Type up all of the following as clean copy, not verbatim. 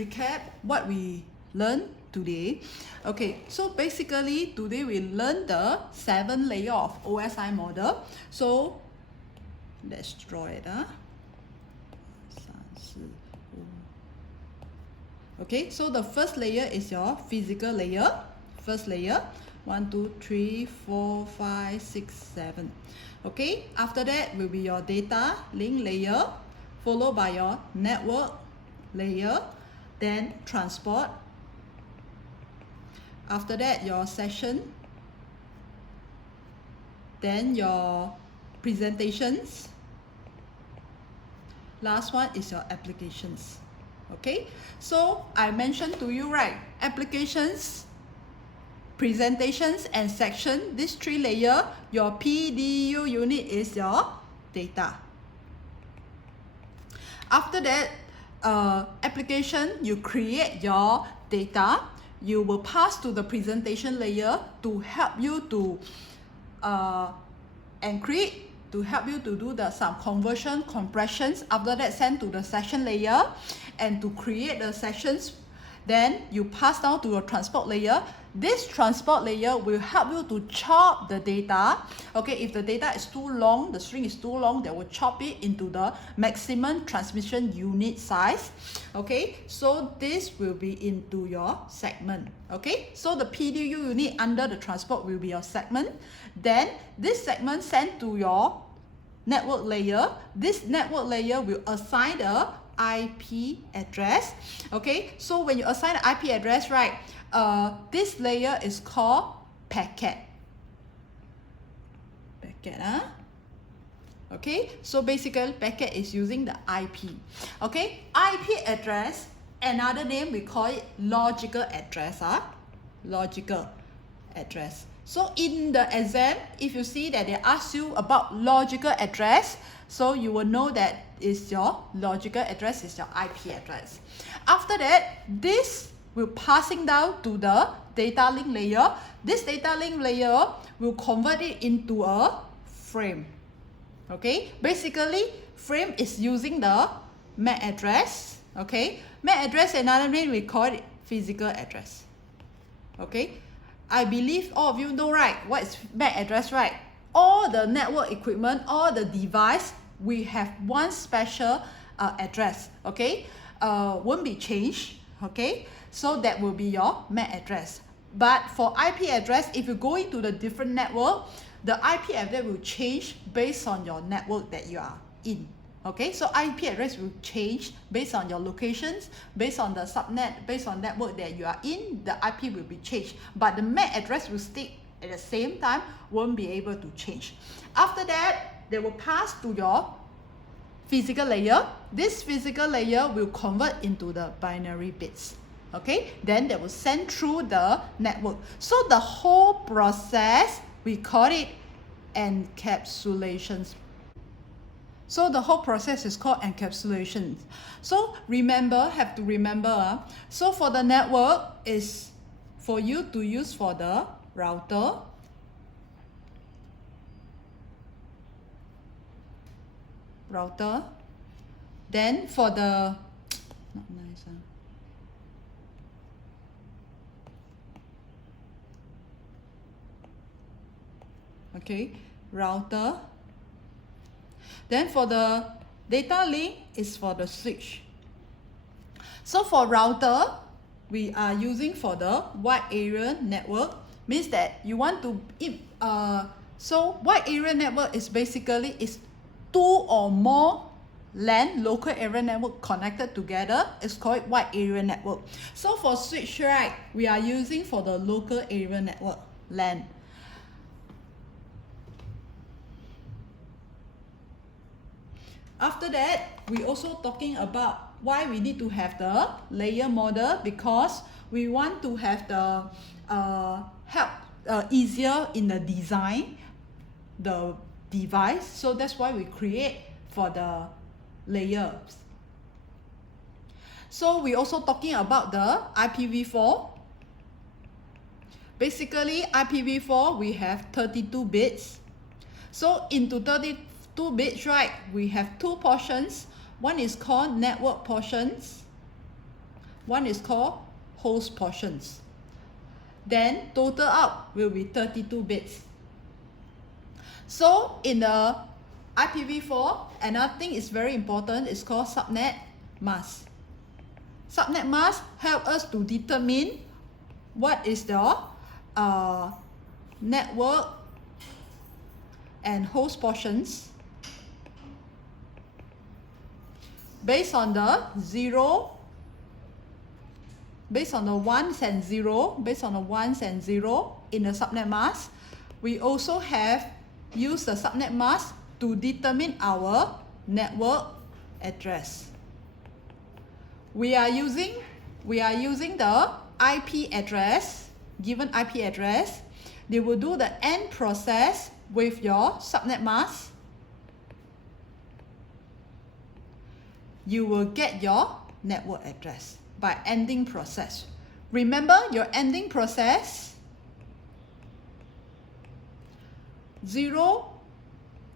recap what we learned today. Okay, so basically today we learned the 7 layer of OSI model. So let's draw it. Okay, so the first layer is your physical layer. First layer, 1, 2, 3, 4, 5, 6, 7. Okay, after that will be your data link layer, followed by your network layer, then transport. After that, your session, then your presentations. Last one is your applications. Okay, so I mentioned to you, right, applications, presentations, and section, this 3 layer, your PDU unit is your data. After that, application, you create your data, you will pass to the presentation layer to help you to encrypt, to help you to do some conversion, compressions. After that, send to the session layer, and to create the sessions, then you pass down to your transport layer. This transport layer will help you to chop the data. Okay, if the data is too long, the string is too long, they will chop it into the maximum transmission unit size. Okay, so this will be into your segment. Okay, so the PDU unit under the transport will be your segment. Then this segment sent to your network layer. This network layer will assign the IP address. Okay, so when you assign the IP address, right, this layer is called packet. Okay, so basically packet is using the IP. Okay, IP address, another name we call it logical address. Logical address. So in the exam, if you see that they ask you about logical address, so you will know that is your logical address, is your IP address. After that, this will passing down to the data link layer. This data link layer will convert it into a frame. Okay, basically frame is using the MAC address. Okay, MAC address, another name we call it physical address. Okay, I believe all of you know, right, what is MAC address, right? All the network equipment, all the device, we have one special address. Okay, won't be changed. Okay, so that will be your MAC address. But for IP address, if you go into the different network, the IP address will change based on your network that you are in. Okay, so IP address will change based on your locations, based on the subnet, based on network that you are in, the IP will be changed. But the MAC address will stick at the same time, won't be able to change. After that, they will pass to your physical layer. This physical layer will convert into the binary bits. Okay, then they will send through the network. So the whole process, we call it encapsulation. So the whole process is called encapsulation. So remember, have to remember, so for the network is for you to use for the router, then for the, not nice, okay, router. Then for the data link is for the switch. So for router, we are using for the wide area network, means that you want to, so wide area network is basically is 2 or more LAN, local area network, connected together. It's called wide area network. So for switch, right, we are using for the local area network, LAN. After that, we also talking about why we need to have the layer model, because we want to have the easier in the design the device. So that's why we create for the layers. So we also talking about the IPv4. Basically, IPv4 we have 32 bits. So into 32 bits, right, we have 2 portions. One is called network portions. one is called host portions. Then total out will be 32 bits. So in the IPv4, another thing is very important, it's called subnet mask. Subnet mask help us to determine what is the network and host portions based on the ones and zero in the subnet mask. We also have used the subnet mask to determine our network address. We are using the IP address, given IP address. They will do the AND process with your subnet mask. You will get your network address by ANDing process. Remember your ANDing process, 0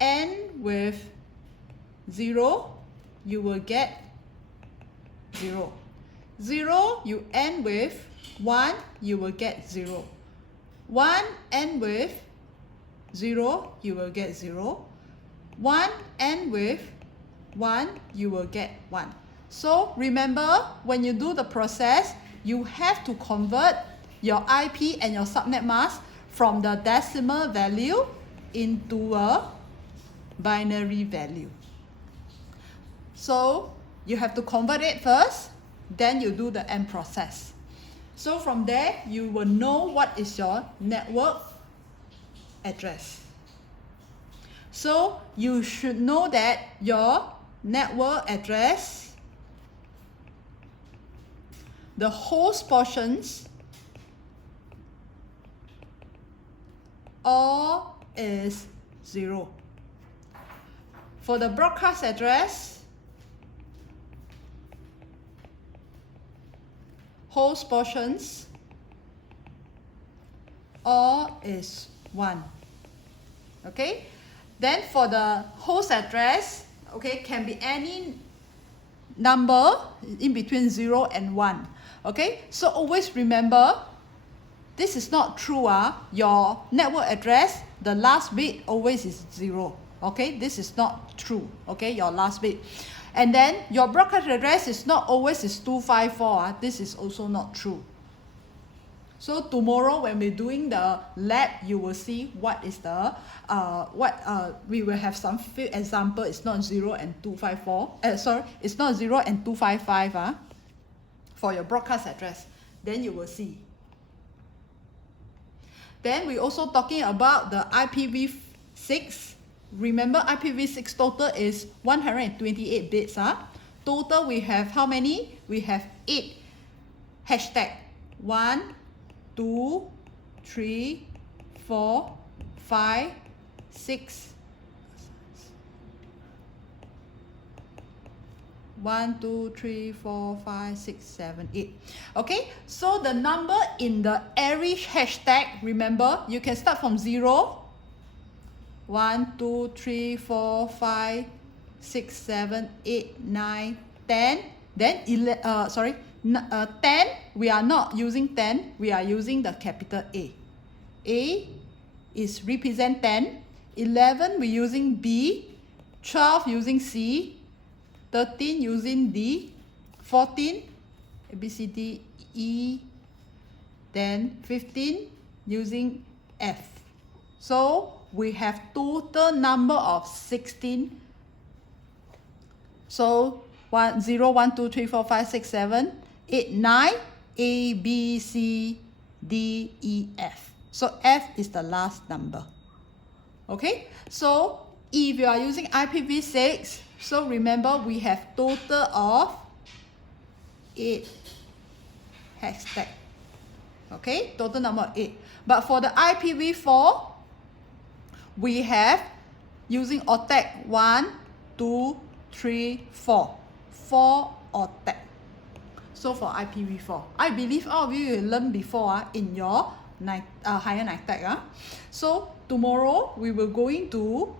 AND with 0, you will get 0. 0 you AND with 1, you will get 0. 1 AND with 0, you will get 0. 1 AND with 1, you will get 1. So remember, when you do the process, you have to convert your IP and your subnet mask from the decimal value into a binary value. So you have to convert it first, then you do the AND process. So from there, you will know what is your network address. So you should know that your network address, the host portions, all is 0. For the broadcast address, host portions, all is 1. Okay? Then for the host address, okay, can be any number in between 0 and 1. Okay? So always remember, this is not true. Your network address, the last bit always is 0. Okay? This is not true. Okay? Your last bit. And then your broadcast address is not always is 254. This is also not true. So tomorrow when we're doing the lab, you will see what is the we will have some few example. It's not 0 and 254. Sorry, it's not 0 and 255 for your broadcast address. Then you will see. Then we also talking about the IPv6. Remember, IPv6 total is 128 bits. Total we have how many? We have 8 hashtag. 1, 2, 3, 4, 5, 6. 1, 2, 3, 4, 5, 6, 7, 8. Okay, so the number in the every hashtag, remember, you can start from 0. 1, 2, 3, 4, 5, 6, 7, 8, 9, 10. Then 10, we are not using 10, we are using the capital A. A is represent 10. 11 we using B. 12 using C. 13 using D. 14 A, B, C, D, E. Then 15 using F. So we have total number of 16. So 0, 1, 2, 3, 4, 5, 6, 7, 8, 9, A, B, C, D, E, F. So F is the last number. Okay, so if you are using IPv6, so remember we have total of 8 hashtag. Okay, total number of 8. But for the IPv4, we have using octet 1, 2, 3, 4. 4 octet. So for IPv4, I believe all of you learned before in your higher NITEC. So tomorrow we will going to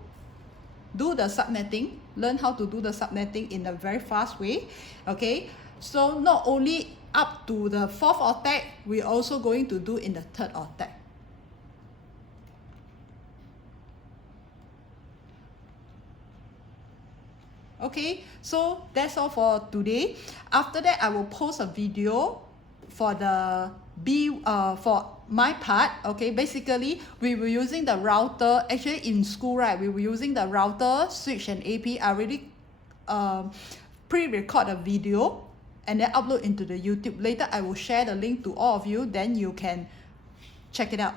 do the subnetting, learn how to do the subnetting in a very fast way. Okay, So not only up to the 4th octet, we're also going to do in the 3rd octet. Okay, so that's all for today. After that, I will post a video for the for my part. Okay, basically we were using the router. Actually in school, right, we were using the router, switch and AP. I already pre-record a video and then upload into the YouTube. Later I will share the link to all of you, then you can check it out.